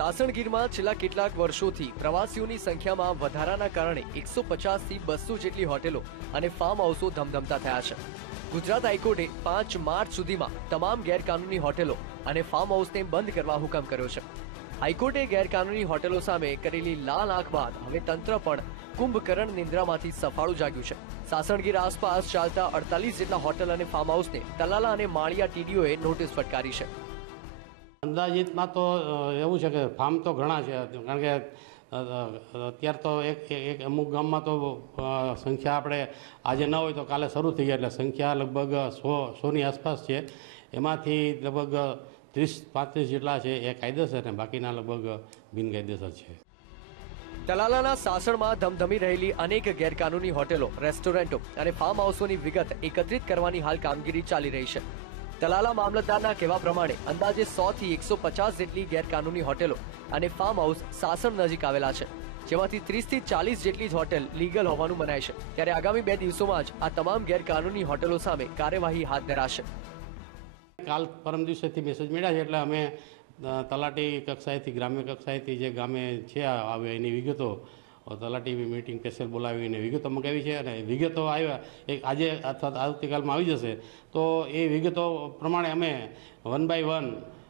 સાસણગીરમાં છેલ્લા કેટલાક વર્ષોથી પ્રવાસીઓની સંખ્યામાં વધારાના કારણે એકસો પચાસથી બસો જેટલી હોટેલો અને ફાર્મ હાઉસો ધમધમતા થયા છે. ગુજરાત હાઈકોર્ટે પાંચ માર્ચ સુધીમાં તમામ ગેરકાનૂની હોટેલો અને ફાર્મ હાઉસને બંધ કરવા હુકમ કર્યો છે. હાઈકોર્ટે ગેરકાનૂની હોટેલો સામે કરેલી લાલ આંખ બાદ હવે તંત્ર પણ કુંભકરણ નિંદ્રામાંથી સફાળું જાગ્યું છે. સાસણગીર આસપાસ ચાલતા અડતાલીસ જેટલા હોટેલ અને ફાર્મ હાઉસને તલાલા અને માળિયા ટીડીઓએ નોટિસ ફટકારી છે. અંદાજિતમાં તો એવું છે કે ફાર્મ તો ઘણા છે. કારણ કે અત્યારે તો એક, એક- અમુક ગામમાં તો સંખ્યા આપણે આજે ન હોય તો કાલે શરૂ થઈ ગયા એટલે સંખ્યા લગભગ સો, સોની આસપાસ છે. એમાંથી લગભગ ત્રીસ, પાંત્રીસ જેટલા છે એ કાયદેસર અને બાકીના લગભગ બિનકાયદેસર છે. તલાલાના સાસણમાં ધમધમી રહેલી અનેક ગેરકાનૂની હોટેલો, રેસ્ટોરન્ટો અને ફાર્મ હાઉસોની વિગત એકત્રિત કરવાની હાલ કામગીરી ચાલી રહી છે. તલાલા મામલતદારના કહેવા પ્રમાણે અંદાજે સો થી એકસો પચાસ જેટલી ગેરકાનૂની હોટેલો અને ફાર્મ હાઉસ સાસણ નજીક આવેલા છે. જેમાંથી ત્રીસથી ચાલીસ જેટલી જ હોટેલ લીગલ હોવાનું મનાય છે. ત્યારે આગામી બે દિવસોમાં જ આ તમામ ગેરકાનૂની હોટેલો સામે કાર્યવાહી હાથ ધરાશે. કાલ પરમ દિવસેથી મેસેજ મળ્યા છે એટલે અમે તલાટી કક્ષાએથી, ગ્રામ્ય કક્ષાએથી જે ગામે છે આવે એની વિગતો તલાટી મિટિંગ સ્પેશિયલ બોલાવીને વિગતો મંગાવી છે અને વિગતો આવ્યા, એક આજે અથવા આવતીકાલમાં આવી જશે. તો એ વિગતો પ્રમાણે અમે વન બાય વન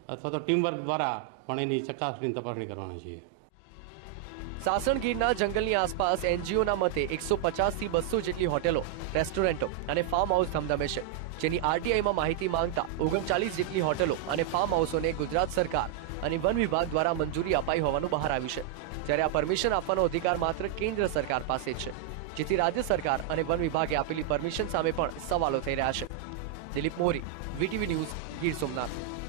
અથવા તો ટીમવર્ક દ્વારા પણ એની ચકાસણી તપાસણી કરવાના છીએ. સાસણ ગીરના જંગલની આસપાસ એનજીઓના મતે એકસો પચાસથી બસો જેટલી હોટેલો, રેસ્ટોરન્ટો અને ફાર્મ હાઉસ ધમધમે છે. જેની આરટીઆઈમાં માહિતી માંગતા ઓગણચાલીસ જેટલી હોટેલો અને ફાર્મ હાઉસોને ગુજરાત સરકાર અને વન વિભાગ દ્વારા મંજૂરી અપાઈ હોવાનું બહાર આવ્યું છે. જ્યારે આ પરમિશન આપવાનો અધિકાર માત્ર કેન્દ્ર સરકાર પાસે છે. જેથી રાજ્ય સરકાર અને વન વિભાગે આપેલી પરમિશન સામે પણ સવાલો થઈ રહ્યા છે. Dilip Mori VTV news Gir Somnath.